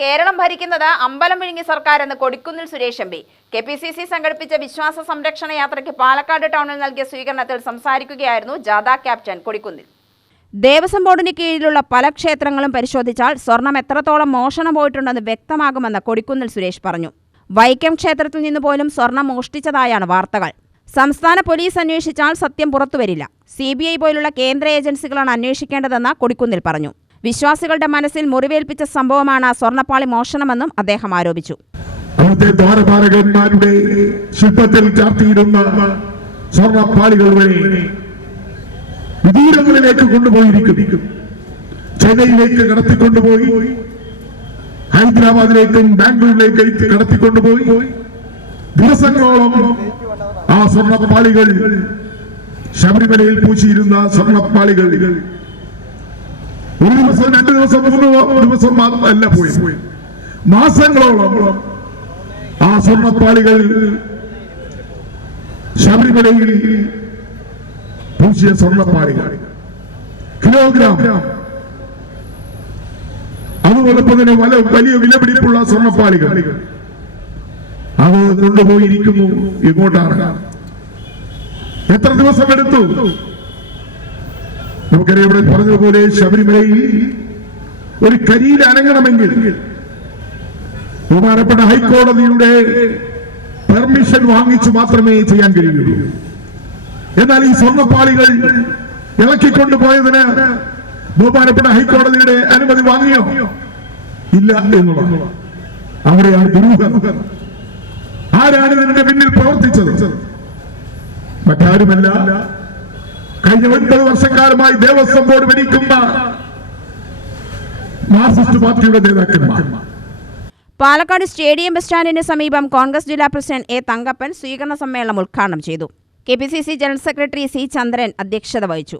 കേരളം ഭരിക്കുന്നത് അമ്പലം വിഴുങ്ങി സർക്കാർ എന്ന് Kodikunnil Suresh M P KPCC സംഘടിപ്പിച്ച വിശ്വാസ സംരക്ഷണ യാത്രയ്ക്ക് പാലക്കാട് ടൗണിൽ നൽകിയ സ്വീകരണത്തിൽ സംസാരിക്കുകയായിരുന്നു ജാഥ ക്യാപ്റ്റൻ കൊടിക്കുന്നിൽ. ദേവസ്വം ബോർഡിന് കീഴിലുള്ള പല ക്ഷേത്രങ്ങളും പരിശോധിച്ചാൽ സ്വർണം എത്രത്തോളം മോഷണം പോയിട്ടുണ്ടെന്ന് വ്യക്തമാകുമെന്ന് കൊടിക്കുന്നിൽ സുരേഷ് പറഞ്ഞു. വൈക്കം ക്ഷേത്രത്തിൽ നിന്ന് പോലും സ്വർണം മോഷ്ടിച്ചതായാണ് വാർത്തകൾ. സംസ്ഥാന പോലീസ് അന്വേഷിച്ചാൽ സത്യം പുറത്തുവരില്ല. CBI പോലുള്ള കേന്ദ്ര ഏജൻസികളാണ് അന്വേഷിക്കേണ്ടതെന്ന് കൊടിക്കുന്നിൽ പറഞ്ഞു. വിശ്വാസികളുടെ മനസ്സിൽ മുറിവേൽപ്പിച്ച സംഭവമാണ് സ്വർണ്ണപ്പാളി മോഷണമെന്നും അദ്ദേഹം ആരോപിച്ചു. അവിടുത്തെ ദ്വാരപാലകന്മാരുടെ ശില്പത്തിൽ ചാർത്തിയിരുന്ന സ്വർണ്ണപ്പാളികൾ വഴി വിദൂരങ്ങളിലേക്ക് കൊണ്ടുപോയിരിക്കും. ചെന്നൈയിലേക്ക് കടത്തിക്കൊണ്ടുപോയി, ഹൈദരാബാദിലേക്കും ബാംഗ്ലൂരിലേക്ക് കടത്തിക്കൊണ്ടുപോയി ദിവസങ്ങളോളം ആ സ്വർണ്ണപ്പാളികൾ, ശബരിമലയിൽ പൂശിയിരുന്ന സ്വർണ്ണപ്പാളികൾ ഒരു ദിവസം, 2 ദിവസം, 3 ദിവസം മാത്രമല്ല പോയി, മാസങ്ങളോളം ആ സ്വർണ്ണപ്പാളികൾ ശബരിമലയിൽ പൂശിയ സ്വർണ്ണപ്പാളികൾ കിലോഗ്രാം, അതുപോലെ തന്നെ വലിയ വിലപിടിപ്പുള്ള സ്വർണ്ണപ്പാളികൾ അത് കൊണ്ടുപോയിരിക്കുന്നു. ഇങ്ങോട്ടാണ്. എത്ര ദിവസം എടുത്തു? നമുക്കറിയാം, ഇവിടെ പറഞ്ഞതുപോലെ ശബരിമലയിൽ ഒരു കരിയിൽ അനങ്ങണമെങ്കിൽ ബഹുമാനപ്പെട്ട ഹൈക്കോടതിയുടെ പെർമിഷൻ വാങ്ങിച്ചു മാത്രമേ ചെയ്യാൻ കഴിയുള്ളൂ. എന്നാൽ ഈ സ്വർണ്ണപ്പാളികൾ ഇളക്കിക്കൊണ്ടുപോയതിന് ബഹുമാനപ്പെട്ട ഹൈക്കോടതിയുടെ അനുമതി വാങ്ങിയോ? ഇല്ല എന്നുള്ളത്. അവിടെയാണ് ദുരൂഹം. ആരാണ് ഇതിന്റെ പിന്നിൽ പ്രവർത്തിച്ചത്? മറ്റാരുമല്ല, കഴിഞ്ഞ 9 വർഷക്കാലമായി ദേവസ്വം ബോർഡ് ഭരിക്കുന്ന മാർക്സിസ്റ്റ് പാർട്ടിയുടെ നേതാക്കന്മാർ. പാലക്കാട് സ്റ്റേഡിയം ബസ് സ്റ്റാൻഡിന് സമീപം കോൺഗ്രസ് ജില്ലാ പ്രസിഡന്റ് A. തങ്കപ്പൻ സ്വീകരണ സമ്മേളനം ഉദ്ഘാടനം ചെയ്തു. KPCC general secretary C. ചന്ദ്രൻ അധ്യക്ഷത വഹിച്ചു.